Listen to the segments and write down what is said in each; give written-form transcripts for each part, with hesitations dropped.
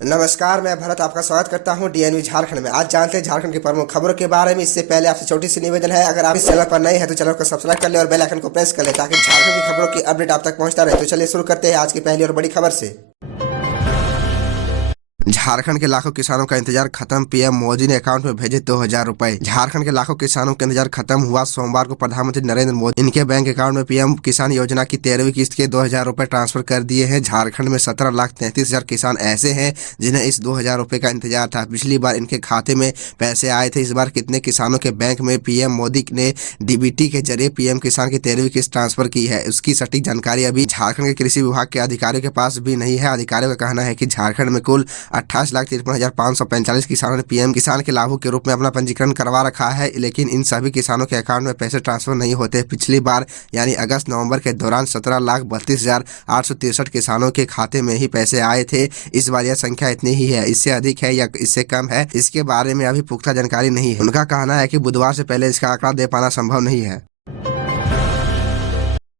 नमस्कार, मैं भरत आपका स्वागत करता हूं डीएनवी झारखंड में। आज जानते हैं झारखंड की प्रमुख खबरों के बारे में। इससे पहले आपसे छोटी सी निवेदन है, अगर आप इस चैनल पर नए हैं तो चैनल को सब्सक्राइब कर ले और बेल आइकन को प्रेस कर ले ताकि झारखंड की खबरों की अपडेट आप तक पहुंचता रहे। तो चलिए शुरू करते हैं आज की पहली और बड़ी खबर से। झारखंड के लाखों किसानों का इंतजार खत्म, पीएम मोदी ने अकाउंट में भेजे 2000 रुपए। झारखंड के लाखों किसानों का इंतजार खत्म हुआ। सोमवार को प्रधानमंत्री नरेंद्र मोदी इनके बैंक अकाउंट में पीएम किसान योजना की 13वीं किस्त के 2000 रुपए ट्रांसफर कर दिए हैं। झारखंड में 17,33,000 किसान ऐसे हैं जिन्हें इस 2000 रुपए का इंतजार था। पिछली बार इनके खाते में पैसे आए थे। इस बार कितने किसानों के बैंक में पीएम मोदी ने डीबीटी के जरिए पीएम किसान की 13वीं किस्त ट्रांसफर की है, उसकी सटीक जानकारी अभी झारखंड के कृषि विभाग के अधिकारियों के पास भी नहीं है। अधिकारियों का कहना है कि झारखंड में कुल 28,53,545 किसानों ने पीएम किसान के लाभों के रूप में अपना पंजीकरण करवा रखा है, लेकिन इन सभी किसानों के अकाउंट में पैसे ट्रांसफर नहीं होते। पिछली बार यानी अगस्त नवंबर के दौरान 17,32,863 किसानों के खाते में ही पैसे आए थे। इस बार यह संख्या इतनी ही है, इससे अधिक है या इससे कम है, इसके बारे में अभी पुख्ता जानकारी नहीं है। उनका कहना है कि बुधवार से पहले इसका आंकड़ा दे पाना संभव नहीं है।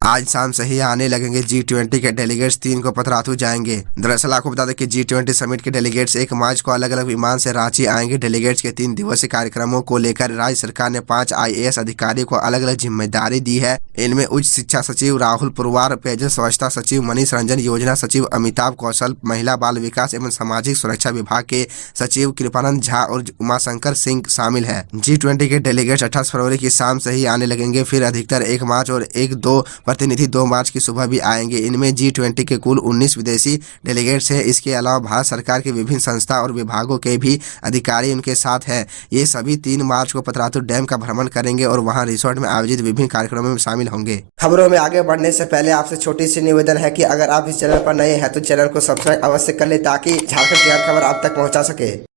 आज शाम से ही आने लगेंगे G20 के डेलीगेट्स, 3 को पतरातू जाएंगे। दरअसल आपको बता दें कि G20 समिट के डेलीगेट्स 1 मार्च को अलग अलग विमान से रांची आएंगे। डेलीगेट्स के 3 दिवसीय कार्यक्रमों को लेकर राज्य सरकार ने 5 IAS अधिकारियों को अलग अलग जिम्मेदारी दी है। इनमें उच्च शिक्षा सचिव राहुल पुरवार, पेयजल स्वच्छता सचिव मनीष रंजन, योजना सचिव अमिताभ कौशल, महिला बाल विकास एवं सामाजिक सुरक्षा विभाग के सचिव कृपानंद झा और उमाशंकर सिंह शामिल है। G20 के डेलीगेट्स 28 फरवरी की शाम से ही आने लगेंगे, फिर अधिकतर 1 मार्च और 1-2 प्रतिनिधि 2 मार्च की सुबह भी आएंगे। इनमें G20 के कुल 19 विदेशी डेलीगेट्स हैं। इसके अलावा भारत सरकार के विभिन्न संस्था और विभागों के भी अधिकारी उनके साथ हैं। ये सभी 3 मार्च को पतरातू डैम का भ्रमण करेंगे और वहां रिसोर्ट में आयोजित विभिन्न कार्यक्रमों में शामिल होंगे। खबरों में आगे बढ़ने से पहले आपसे छोटी सी निवेदन है कि अगर आप इस चैनल पर नए हैं तो चैनल को सब्सक्राइब अवश्य कर ले ताकि झारखंड की हर खबर आप तक पहुँचा सके।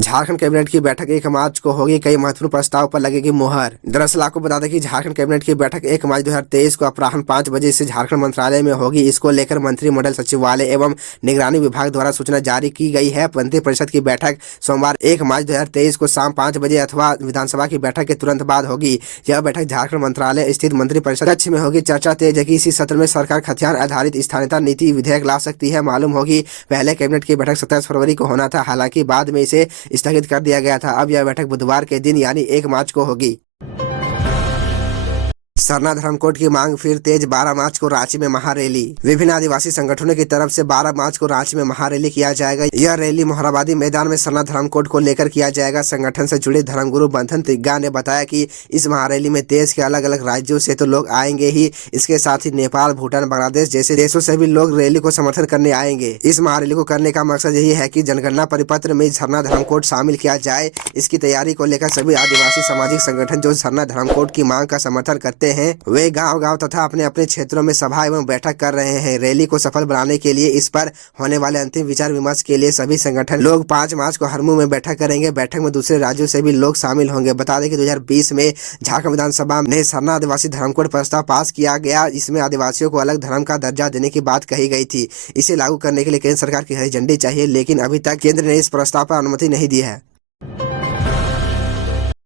झारखंड कैबिनेट की बैठक 1 मार्च को होगी, कई महत्वपूर्ण प्रस्ताव पर लगेगी मुहर। दरअसल आपको बता दें कि झारखंड कैबिनेट की बैठक 1 मार्च 2023 को अपराह्न 5 बजे से झारखंड मंत्रालय में होगी। इसको लेकर मंत्रिमंडल सचिवालय एवं निगरानी विभाग द्वारा सूचना जारी की गई है। मंत्रिपरिषद की बैठक सोमवार 1 मार्च 2023 को शाम 5 बजे अथवा विधानसभा की बैठक के तुरंत बाद होगी। यह बैठक झारखंड मंत्रालय स्थित मंत्रिपरिषद कक्ष में होगी। चर्चा तेज है कि इसी सत्र में सरकार खतियान आधारित स्थानीयता नीति विधेयक ला सकती है। मालूम होगी पहले कैबिनेट की बैठक 27 फरवरी को होना था, हालांकि बाद में इसे स्थगित कर दिया गया था। अब यह बैठक बुधवार के दिन यानी 1 मार्च को होगी। सरना धर्मकोड की मांग फिर तेज, 12 मार्च को रांची में महारैली। विभिन्न आदिवासी संगठनों की तरफ से 12 मार्च को रांची में महारैली किया जाएगा। यह रैली मोहराबादी मैदान में सरना धर्मकोड को लेकर किया जाएगा। संगठन से जुड़े धर्मगुरु बंधन तिग्गा ने बताया कि इस महारैली में देश के अलग अलग राज्यों से तो लोग आएंगे ही, इसके साथ ही नेपाल, भूटान, बांग्लादेश जैसे देशों से भी लोग रैली को समर्थन करने आएंगे। इस महारैली को करने का मकसद यही है कि जनगणना परिपत्र में सरना धर्मकोड शामिल किया जाए। इसकी तैयारी को लेकर सभी आदिवासी सामाजिक संगठन जो सरना धर्मकोड की मांग का समर्थन करते हैं वे गांव-गांव तथा अपने अपने क्षेत्रों में सभा एवं बैठक कर रहे हैं। रैली को सफल बनाने के लिए इस पर होने वाले अंतिम विचार विमर्श के लिए सभी संगठन लोग 5 मार्च को हरमू में बैठक करेंगे। बैठक में दूसरे राज्यों से भी लोग शामिल होंगे। बता दें कि 2020 में झारखंड विधानसभा में सरना आदिवासी धर्मकोड प्रस्ताव पास किया गया। इसमें आदिवासियों को अलग धर्म का दर्जा देने की बात कही गई थी। इसे लागू करने के लिए केंद्र सरकार की हरी झंडी चाहिए, लेकिन अभी तक केंद्र ने इस प्रस्ताव पर अनुमति नहीं दी है।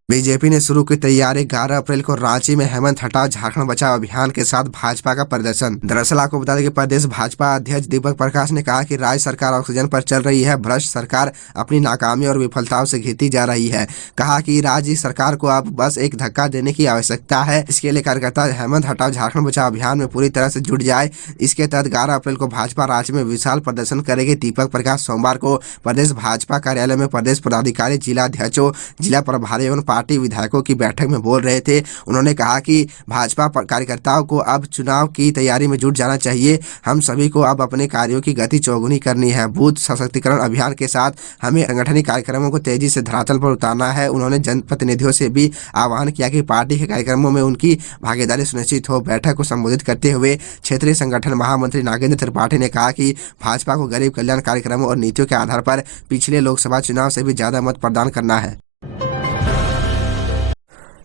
बीजेपी ने शुरू की तैयारी, 11 अप्रैल को रांची में हेमंत हटाओ झारखंड बचाओ अभियान के साथ भाजपा का प्रदर्शन। दरअसल आपको बता दें कि प्रदेश भाजपा अध्यक्ष दीपक प्रकाश ने कहा कि राज्य सरकार ऑक्सीजन पर चल रही है। भ्रष्ट सरकार अपनी नाकामी और विफलताओं से घिरती जा रही है। कहा कि राज्य सरकार को अब बस एक धक्का देने की आवश्यकता है। इसके लिए कार्यकर्ता हेमंत हटाओ झारखंड बचाओ अभियान में पूरी तरह से जुट जाए। इसके तहत 11 अप्रैल को भाजपा रांची में विशाल प्रदर्शन करेगी। दीपक प्रकाश सोमवार को प्रदेश भाजपा कार्यालय में प्रदेश पदाधिकारी, जिला अध्यक्षों, जिला प्रभारी एवं पार्टी विधायकों की बैठक में बोल रहे थे। उन्होंने कहा कि भाजपा कार्यकर्ताओं को अब चुनाव की तैयारी में जुट जाना चाहिए। हम सभी को अब अपने कार्यों की गति चौगुनी करनी है। बूथ सशक्तिकरण अभियान के साथ हमें संगठनिक कार्यक्रमों को तेजी से धरातल पर उतारना है। उन्होंने जनप्रतिनिधियों से भी आह्वान किया कि पार्टी के कार्यक्रमों में उनकी भागीदारी सुनिश्चित हो। बैठक को संबोधित करते हुए क्षेत्रीय संगठन महामंत्री नागेंद्र त्रिपाठी ने कहा कि भाजपा को गरीब कल्याण कार्यक्रमों और नीतियों के आधार पर पिछले लोकसभा चुनाव से भी ज्यादा मत प्रदान करना है।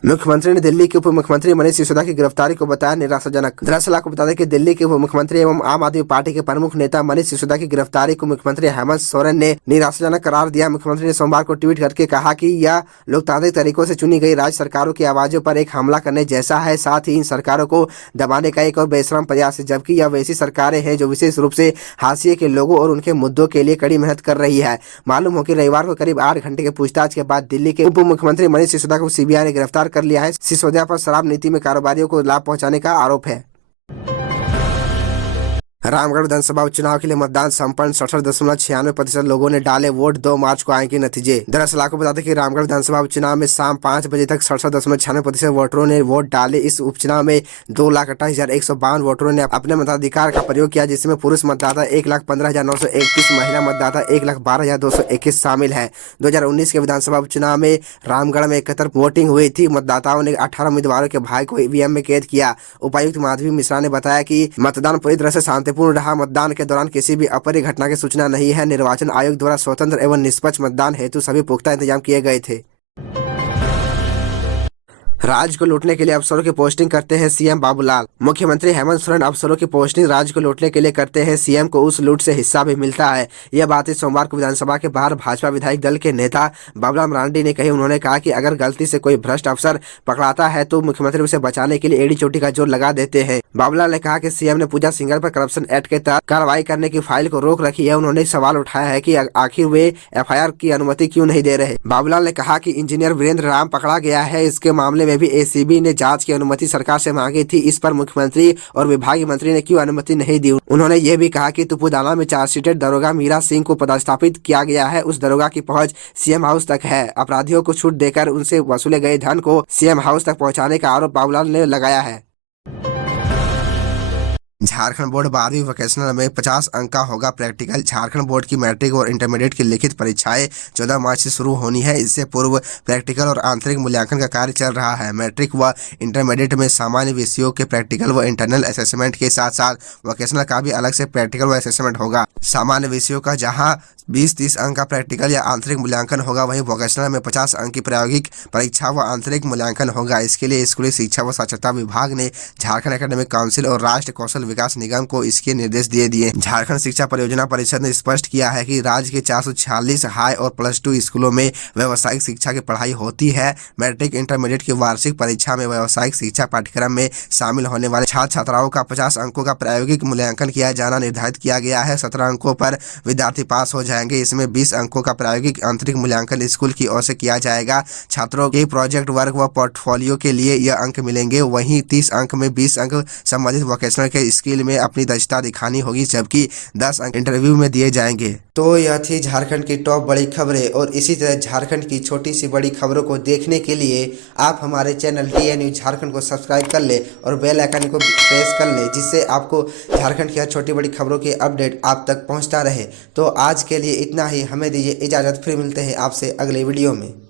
मुख्यमंत्री ने दिल्ली के उप मुख्यमंत्री मनीष सिसोदिया की गिरफ्तारी को बताया निराशाजनक। दरअसल आपको बता दें कि दिल्ली के उप मुख्यमंत्री एवं आम आदमी पार्टी के प्रमुख नेता मनीष सिसोदिया की गिरफ्तारी को मुख्यमंत्री हेमंत सोरेन ने निराशाजनक करार दिया। मुख्यमंत्री ने सोमवार को ट्वीट करके कहा कि यह लोकतांत्रिक तरीकों से चुनी गई राज्य सरकारों की आवाजों पर एक हमला करने जैसा है, साथ ही इन सरकारों को दबाने का एक और बेशरम प्रयास है, जबकि यह वैसी सरकारें हैं जो विशेष रूप से हाशिए के लोगों और उनके मुद्दों के लिए कड़ी मेहनत कर रही है। मालूम हो कि रविवार को करीब 8 घंटे के पूछताछ के बाद दिल्ली के उप मुख्यमंत्री मनीष सिसोदिया को सीबीआई ने गिरफ्तार कर लिया है। सिसोदिया पर शराब नीति में कारोबारियों को लाभ पहुंचाने का आरोप है। रामगढ़ विधानसभा उपचुनाव के लिए मतदान संपन्न 67.96% लोगों ने डाले वोट। 2 मार्च को आएंगे नतीजे। दरअसल आपको बता दें कि रामगढ़ विधानसभा उपचुनाव में शाम 5 बजे तक 67.96% वोटरों ने वोट डाले। इस उपचुनाव में 2,28,152 वोटरों ने अपने मताधिकार का प्रयोग किया, जिसमें पुरुष मतदाता 1,15,931, महिला मतदाता 1,12,221 शामिल है। 2019 के विधानसभा उपचुनाव में रामगढ़ में 71 वोटिंग हुई थी। मतदाताओं ने 18 उम्मीदवारों के भाग्य को ईवीएम में कैद किया। उपायुक्त माधवी मिश्रा ने बताया कि मतदान पूरी तरह से शांतिपूर्ण रहा। मतदान के दौरान किसी भी अप्रिय घटना की सूचना नहीं है। निर्वाचन आयोग द्वारा स्वतंत्र एवं निष्पक्ष मतदान हेतु सभी पुख्ता इंतजाम किए गए थे। राज्य को लूटने के लिए अफसरों की पोस्टिंग करते हैं सीएम बाबूलाल। मुख्यमंत्री हेमंत सोरेन अफसरों की पोस्टिंग राज्य को लूटने के लिए करते हैं। सीएम को उस लूट से हिस्सा भी मिलता है। यह बातें सोमवार को विधानसभा के बाहर भाजपा विधायक दल के नेता बाबूलाल मरांडी ने कही। उन्होंने कहा कि अगर गलती से कोई भ्रष्ट अफसर पकड़ाता है तो मुख्यमंत्री उसे बचाने के लिए एड़ी चोटी का जोर लगा देते हैं। बाबूलाल ने कहा कि सीएम ने पूजा सिंघल पर करप्शन एक्ट के तहत कार्रवाई करने की फाइल को रोक रखी है। उन्होंने सवाल उठाया है कि आखिर वे एफआईआर की अनुमति क्यों नहीं दे रहे। बाबूलाल ने कहा कि इंजीनियर वीरेंद्र राम पकड़ा गया है। इसके मामले में भी एसीबी ने जांच की अनुमति सरकार से मांगी थी। इस पर मुख्यमंत्री और विभागीय मंत्री ने क्यों अनुमति नहीं दी। उन्होंने ये भी कहा कि तुपुदाना में चार्जशीटेड दरोगा मीरा सिंह को पदस्थापित किया गया है। उस दरोगा की पहुंच सीएम हाउस तक है। अपराधियों को छूट देकर उनसे वसूले गए धन को सीएम हाउस तक पहुंचाने का आरोप बाबूलाल ने लगाया है। झारखंड बोर्ड 12वीं वोकेशनल में 50 अंक का होगा प्रैक्टिकल। झारखंड बोर्ड की मैट्रिक और इंटरमीडिएट की लिखित परीक्षाएं 14 मार्च से शुरू होनी है। इससे पूर्व प्रैक्टिकल और आंतरिक मूल्यांकन का कार्य चल रहा है। मैट्रिक व इंटरमीडिएट में सामान्य विषयों के प्रैक्टिकल व इंटरनल असेसमेंट के साथ साथ वोकेशनल का भी अलग से प्रैक्टिकल व असेसमेंट होगा। सामान्य विषयों का जहाँ 20-30 अंक का प्रैक्टिकल या आंतरिक मूल्यांकन होगा, वहीं वोकेशनल में 50 अंक की प्रायोगिक परीक्षा व आंतरिक मूल्यांकन होगा। इसके लिए स्कूली शिक्षा व साक्षरता विभाग ने झारखंड एकेडमिक काउंसिल और राष्ट्रीय कौशल विकास निगम को इसके निर्देश दे दिए। झारखंड शिक्षा परियोजना परिषद ने स्पष्ट किया है कि राज्य के 446 हाई और +2 स्कूलों में व्यावसायिक शिक्षा की पढ़ाई होती है। मैट्रिक इंटरमीडिएट की वार्षिक परीक्षा में व्यावसायिक शिक्षा पाठ्यक्रम में शामिल होने वाले छात्र छात्राओं का 50 अंकों का प्रायोगिक मूल्यांकन किया जाना निर्धारित किया गया है। 17 अंकों पर विद्यार्थी पास हो जाएंगे। इसमें 20 अंकों का प्रायोगिक आंतरिक मूल्यांकन स्कूल की ओर से किया जाएगा। छात्रों के प्रोजेक्ट वर्क व पोर्टफोलियो के लिए यह अंक मिलेंगे। वहीं 30 अंक में 20 अंक संबंधित वोकेशनल के स्किल में अपनी दक्षता दिखानी होगी, जबकि 10 अंक इंटरव्यू में दिए जाएंगे। तो यह थी झारखंड की टॉप बड़ी खबरें, और इसी तरह झारखंड की छोटी सी बड़ी खबरों को देखने के लिए आप हमारे चैनल TN न्यूज़ झारखंड को सब्सक्राइब कर ले और बेल आइकन को प्रेस कर ले, जिससे आपको झारखंड की हर छोटी बड़ी खबरों की अपडेट आप तक पहुंचता रहे। तो आज के लिए इतना ही, हमें दीजिए इजाज़त। फिर मिलते हैं आपसे अगले वीडियो में।